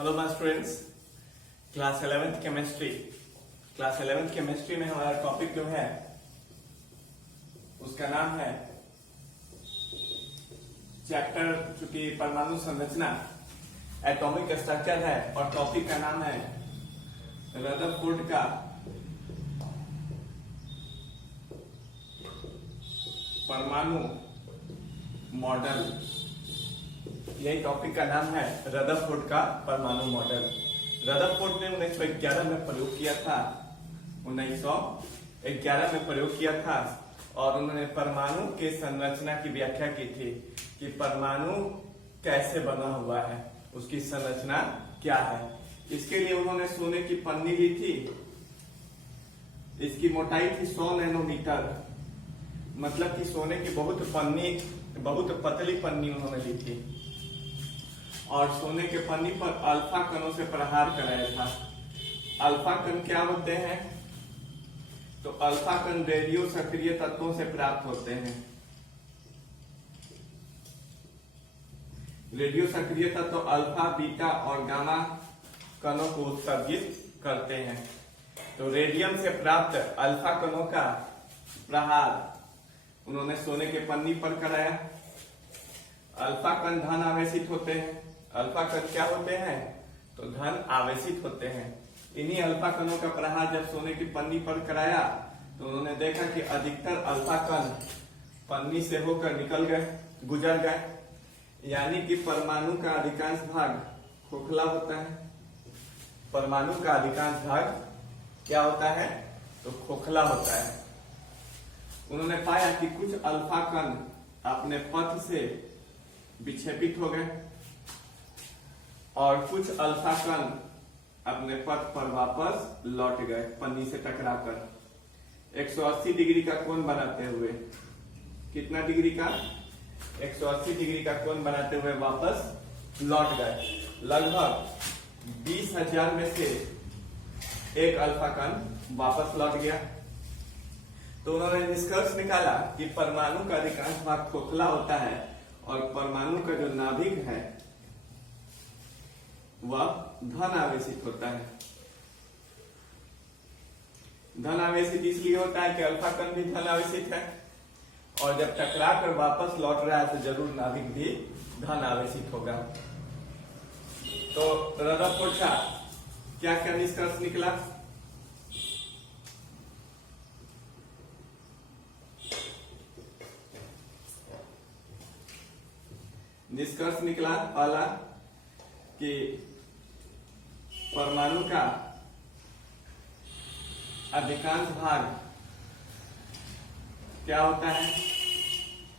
Hello my students, class 11th chemistry में हमारा topic जो है उसका नाम है चैप्टर, चूंकि परमाणु संरचना एटॉमिक स्ट्रक्चर है और टॉपिक का नाम है रदरफोर्ड का परमाणु मॉडल। यही टॉपिक का नाम है रदरफोर्ड का परमाणु मॉडल। रदरफोर्ड ने 1911 में प्रयोग किया था 1911 में प्रयोग किया था और उन्होंने परमाणु के संरचना की व्याख्या की थी कि परमाणु कैसे बना हुआ है, उसकी संरचना क्या है। इसके लिए उन्होंने सोने की पन्नी ली थी। इसकी मोटाई थी 100 नैनोमीटर, मतलब कि सोने की बहुत पतली पन्नी उन्होंने ली थी और सोने के पन्नी पर अल्फा कणों से प्रहार कराया था। अल्फा कण क्या होते हैं? तो अल्फा कण रेडियो सक्रिय तत्वों से प्राप्त होते हैं। रेडियो सक्रिय तत्व अल्फा, बीटा और गामा कणों को उत्सर्जित करते हैं। तो रेडियम से प्राप्त अल्फा कणों का प्रहार उन्होंने सोने के पन्नी पर कराया। अल्फा कण धन आवेशित होते हैं। अल्फा कण क्या होते हैं? तो धन आवेशित होते हैं। इन्हीं अल्फा कणों का प्रहार जब सोने की पन्नी पर कराया तो उन्होंने देखा कि अधिकतर अल्फा कण पन्नी से होकर गुजर गए, यानी कि परमाणु का अधिकांश भाग खोखला होता है। परमाणु का अधिकांश भाग क्या होता है? तो खोखला होता है। उन्होंने पाया कि कुछ अल्फा कण अपने पथ से विक्षेपित हो गए और कुछ अल्फा कण अपने पथ पर वापस लौट गए पन्नी से टकराकर 180 डिग्री का कोण बनाते हुए। कितना डिग्री का? 180 डिग्री का कोण बनाते हुए वापस लौट गए। लगभग 20,000 में से एक अल्फा कण वापस लौट गया। तो उन्होंने निष्कर्ष निकाला कि परमाणु का अधिकांश भाग खोखला होता है और परमाणु का जो नाभिक है वह धन आवेशित होता है। धन आवेशित इसलिए होता है कि अल्फा कण भी धन आवेशित है और जब टकरा कर वापस लौट रहा है तो जरूर नाभिक भी धन आवेशित होगा। तो रदरफोर्ड का क्या क्या निष्कर्ष निकला? निष्कर्ष निकला पहला कि परमाणु का अधिकांश भाग क्या होता है?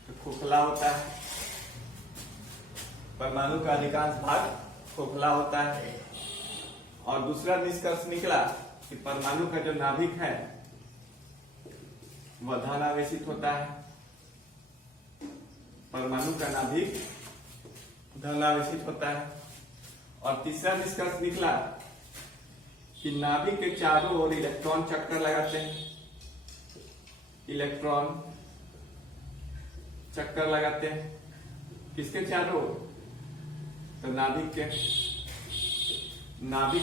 तो खोखला होता है। परमाणु का अधिकांश भाग खोखला होता है। और दूसरा निष्कर्ष निकला कि परमाणु का जो नाभिक है वह धन आवेशित होता है। परमाणु का नाभिक धन आवेशित होता है। और तीसरा निष्कर्ष निकला कि नाभिक के चारों ओर इलेक्ट्रॉन चक्कर लगाते हैं। इलेक्ट्रॉन चक्कर लगाते हैं किसके चारों ओर? तो नाभिक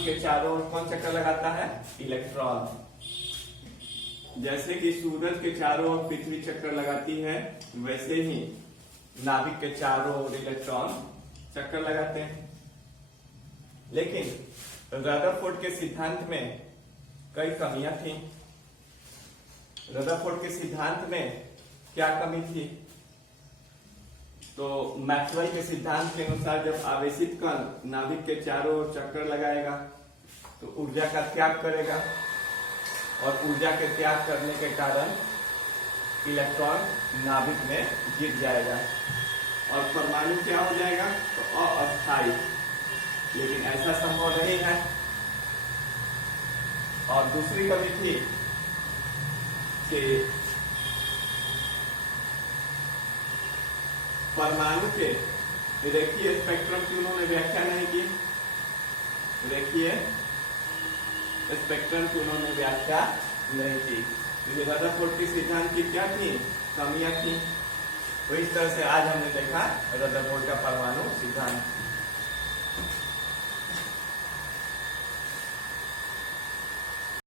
के चारों ओर कौन चक्कर लगाता है? इलेक्ट्रॉन। जैसे कि सूरज के चारों ओर पृथ्वी चक्कर लगाती है, वैसे ही नाभिक के चारों ओर इलेक्ट्रॉन चक्कर लगाते हैं। लेकिन रदरफोर्ड के सिद्धांत में कई कमियां थी। रदरफोर्ड के सिद्धांत में क्या कमी थी? तो मैक्सवेल के सिद्धांत के अनुसार जब आवेशित कण नाभिक के चारों ओर चक्कर लगाएगा तो ऊर्जा का त्याग करेगा और ऊर्जा के त्याग करने के कारण इलेक्ट्रॉन नाभिक में गिर जाएगा और परमाणु क्या हो जाएगा? तो अस्थायी। लेकिन ऐसा संभव नहीं है। और दूसरी कमी थी कि परमाणु के रेखीय स्पेक्ट्रम की उन्होंने व्याख्या नहीं की। रेखीय स्पेक्ट्रम की उन्होंने व्याख्या नहीं की। रदरफोर्ड के सिद्धांत की क्या थी? कमियां थी। तो इस तरह से आज हमने देखा रदरफोर्ड का परमाणु